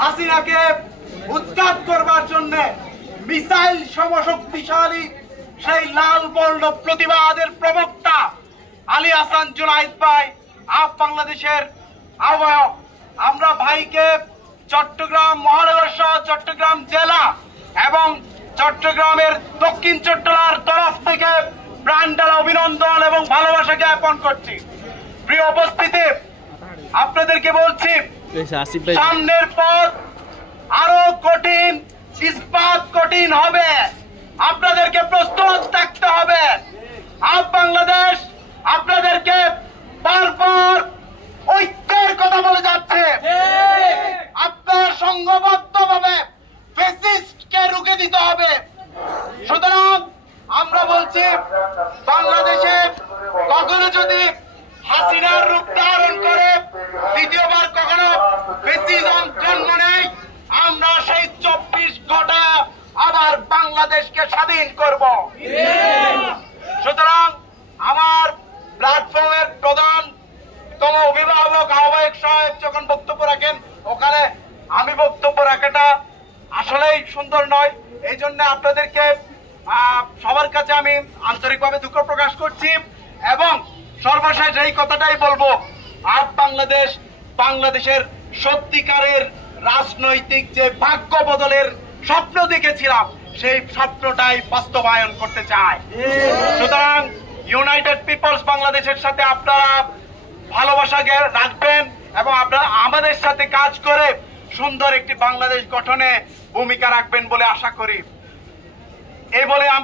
হাসিনাকে উৎখাত করবার জন্য মিসাইল সমশক্তিশালী সেই লাল বর্ণ প্রতিবাদের প্রবক্তা আলী হাসান জুনাইদ ভাই আপ বাংলাদেশের আহ্বায়ক, আমরা ভাইকে চট্টগ্রাম মহানগর সহ চট্টগ্রাম জেলা এবং চট্টগ্রামের দক্ষিণ চট্টলার তরফ থেকে প্রাণঢালা অভিনন্দন এবং ভালোবাসা জ্ঞাপন করছি। প্রিয় উপস্থিতি, আপনাদেরকে বলছি সামনের পথ আরো কঠিন, ইস্পাত কঠিন হবে। আপনাদেরকে প্রস্তুত থাকতে হবে। আপ বাংলাদেশ আপনাদেরকে বারবার ঐক্যের কথা বলে যাচ্ছে। আপনার সংঘবদ্ধভাবে ফ্যাসিস্টকে রুখে দিতে হবে। সুতরাং আমরা বলছি, বাংলাদেশে কখনো যদি হাসিনার রূপ ধারণ করে দ্বিতীয়বার কখনো ফ্যাসিজম জন্ম নেয়, আমরা সেই 24 ঘন্টা আবার বাংলাদেশকে স্বাধীন করব। সুতরাং আমার প্ল্যাটফর্মের প্রধানতম অভিভাবক আহ্বায়ক সাহেব যখন বক্তব্য রাখেন, ওখানে আমি বক্তব্য রাখাটা আসলেই সুন্দর নয়। এই জন্য আপনাদেরকে সবার কাছে আমি আন্তরিকভাবে দুঃখ প্রকাশ করছি এবং সর্বশেষ এই কথাটাই বলবো, আপ বাংলাদেশ বাংলাদেশের সত্যিকারের রাজনৈতিক যে ভাগ্য বদলের স্বপ্ন দেখেছিলাম, সেই স্বপ্নটাই বাস্তবায়ন করতে চায়। সুতরাং ইউনাইটেড পিপলস বাংলাদেশের সাথে আপনারা ভালোবাসা রাখবেন এবং আপনারা আমাদের সাথে কাজ করে সুন্দর একটি বাংলাদেশ গঠনে ভূমিকা রাখবেন বলে আশা করি। এই বলে আমি